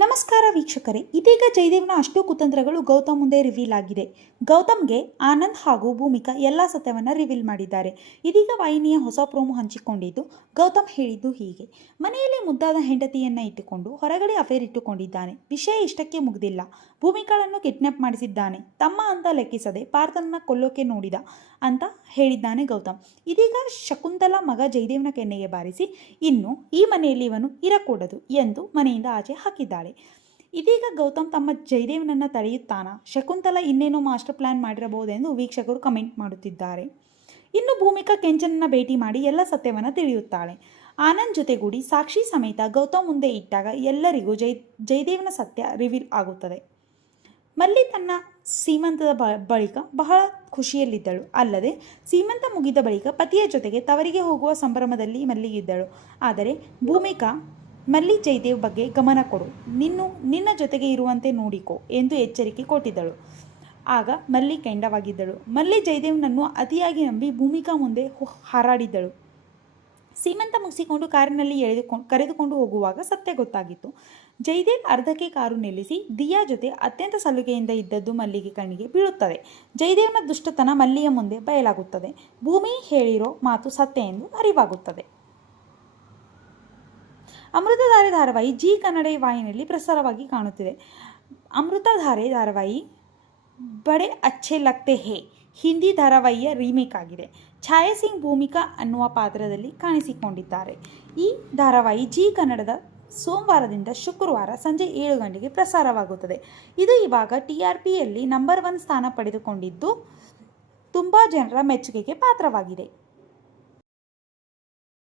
ನಮಸ್ಕಾರ ವೀಕ್ಷಕರೇ, ಇದೀಗ ಜಯದೇವ್ನ ಅಷ್ಟು ಕುತಂತ್ರಗಳು ಗೌತಮ್ ಮುಂದೆ ರಿವೀಲ್ ಆಗಿದೆ. ಗೌತಮ್ಗೆ ಆನಂದ್ ಹಾಗೂ ಭೂಮಿಕಾ ಎಲ್ಲ ಸತ್ಯವನ್ನು ರಿವೀಲ್ ಮಾಡಿದ್ದಾರೆ. ಇದೀಗ ವಾಹಿನಿಯ ಹೊಸ ಪ್ರೋಮೋ ಹಂಚಿಕೊಂಡಿದ್ದು ಗೌತಮ್ ಹೇಳಿದ್ದು ಹೀಗೆ: ಮನೆಯಲ್ಲಿ ಮುದ್ದಾದ ಹೆಂಡತಿಯನ್ನ ಇಟ್ಟುಕೊಂಡು ಹೊರಗಡೆ ಅಫೇರ್ ಇಟ್ಟುಕೊಂಡಿದ್ದಾನೆ. ವಿಷಯ ಇಷ್ಟಕ್ಕೆ ಮುಗ್ದಿಲ್ಲ. ಭೂಮಿಕಾಳನ್ನು ಕಿಡ್ನಾಪ್ ಮಾಡಿಸಿದ್ದಾನೆ. ತಮ್ಮ ಅಂತ ಲೆಕ್ಕಿಸದೆ ಪಾರ್ಥನನ್ನ ಕೊಲ್ಲೋಕೆ ನೋಡಿದ ಅಂತ ಹೇಳಿದ್ದಾನೆ ಗೌತಮ್. ಇದೀಗ ಶಕುಂತಲಾ ಮಗ ಜಯದೇವ್ನ ಕೆನ್ನೆಗೆ ಬಾರಿಸಿ ಇನ್ನು ಈ ಮನೆಯಲ್ಲಿ ಇವನು ಇರಕೂಡದು ಎಂದು ಮನೆಯಿಂದ ಆಚೆ ಹಾಕಿದ್ದಾಳೆ. ಇದೀಗ ಗೌತಮ್ ತಮ್ಮ ಜಯದೇವ್ನನ್ನ ತಡೆಯುತ್ತಾನಾ? ಶಕುಂತಲಾ ಇನ್ನೇನೋ ಮಾಸ್ಟರ್ ಪ್ಲಾನ್ ಮಾಡಿರಬಹುದೆಂದು ವೀಕ್ಷಕರು ಕಮೆಂಟ್ ಮಾಡುತ್ತಿದ್ದಾರೆ. ಇನ್ನು ಭೂಮಿಕಾ ಕೆಂಚನನ್ನ ಭೇಟಿ ಮಾಡಿ ಎಲ್ಲ ಸತ್ಯವನ್ನು ತಿಳಿಯುತ್ತಾಳೆ. ಆನಂದ್ ಜೊತೆಗೂಡಿ ಸಾಕ್ಷಿ ಸಮೇತ ಗೌತಮ್ ಮುಂದೆ ಇಟ್ಟಾಗ ಎಲ್ಲರಿಗೂ ಜಯದೇವ್ನ ಸತ್ಯ ರಿವೀಲ್ ಆಗುತ್ತದೆ. ಮಲ್ಲಿ ತನ್ನ ಸೀಮಂತದ ಬಳಿಕ ಬಹಳ ಖುಷಿಯಲ್ಲಿದ್ದಳು. ಅಲ್ಲದೆ ಸೀಮಂತ ಮುಗಿದ ಬಳಿಕ ಪತಿಯ ಜೊತೆಗೆ ತವರಿಗೆ ಹೋಗುವ ಸಂಭ್ರಮದಲ್ಲಿ ಮಲ್ಲಿಗಿದ್ದಳು. ಆದರೆ ಭೂಮಿಕಾ ಮಲ್ಲಿ ಜಯದೇವ್ ಬಗ್ಗೆ ಗಮನ ಕೊಡು, ನಿನ್ನ ಜೊತೆಗೆ ಇರುವಂತೆ ನೋಡಿಕೋ ಎಂದು ಎಚ್ಚರಿಕೆ ಕೊಟ್ಟಿದ್ದಳು. ಆಗ ಮಲ್ಲಿ ಕೆಂಡವಾಗಿದ್ದಳು. ಮಲ್ಲಿ ಜಯದೇವ್ನನ್ನು ಅತಿಯಾಗಿ ನಂಬಿ ಭೂಮಿಕಾ ಮುಂದೆ ಹಾರಾಡಿದ್ದಳು. ಸೀಮಂತ ಮುಗಿಸಿಕೊಂಡು ಕಾರಿನಲ್ಲಿ ಕರೆದುಕೊಂಡು ಹೋಗುವಾಗ ಸತ್ಯ ಗೊತ್ತಾಗಿತ್ತು. ಜಯದೇವ್ ಅರ್ಧಕ್ಕೆ ಕಾರು ನಿಲ್ಲಿಸಿ ದಿಯಾ ಜೊತೆ ಅತ್ಯಂತ ಸಲುಗೆಯಿಂದ ಇದ್ದದ್ದು ಮಲ್ಲಿಗೆ ಕಣ್ಣಿಗೆ ಬೀಳುತ್ತದೆ. ಜಯದೇವ್ನ ದುಷ್ಟತನ ಮಲ್ಲಿಯ ಮುಂದೆ ಬಯಲಾಗುತ್ತದೆ. ಭೂಮಿ ಹೇಳಿರೋ ಮಾತು ಸತ್ಯ ಎಂದು ಅರಿವಾಗುತ್ತದೆ. ಅಮೃತಧಾರೆ ಧಾರಾವಾಹಿ ಜಿ ಕನ್ನಡ ವಾಹಿನಿಯಲ್ಲಿ ಪ್ರಸಾರವಾಗಿ ಕಾಣುತ್ತಿದೆ. ಅಮೃತಧಾರೆ ಧಾರಾವಾಹಿ ಬಡೆ ಅಚ್ಚೆ ಲಗ್ತೆ ಹೇ ಹಿಂದಿ ಧಾರಾವಾಹಿಯ ರೀಮೇಕ್ ಆಗಿದೆ. ಛಾಯಾ ಸಿಂಗ್ ಭೂಮಿಕಾ ಅನ್ನುವ ಪಾತ್ರದಲ್ಲಿ ಕಾಣಿಸಿಕೊಂಡಿದ್ದಾರೆ. ಈ ಧಾರಾವಾಹಿ ಜಿ ಕನ್ನಡದ ಸೋಮವಾರದಿಂದ ಶುಕ್ರವಾರ ಸಂಜೆ 7 ಗಂಟೆಗೆ ಪ್ರಸಾರವಾಗುತ್ತದೆ. ಇದು ಇವಾಗ TRPಯಲ್ಲಿ ನಂಬರ್ 1 ಸ್ಥಾನ ಪಡೆದುಕೊಂಡಿದ್ದು ತುಂಬ ಜನರ ಮೆಚ್ಚುಗೆಗೆ ಪಾತ್ರವಾಗಿದೆ.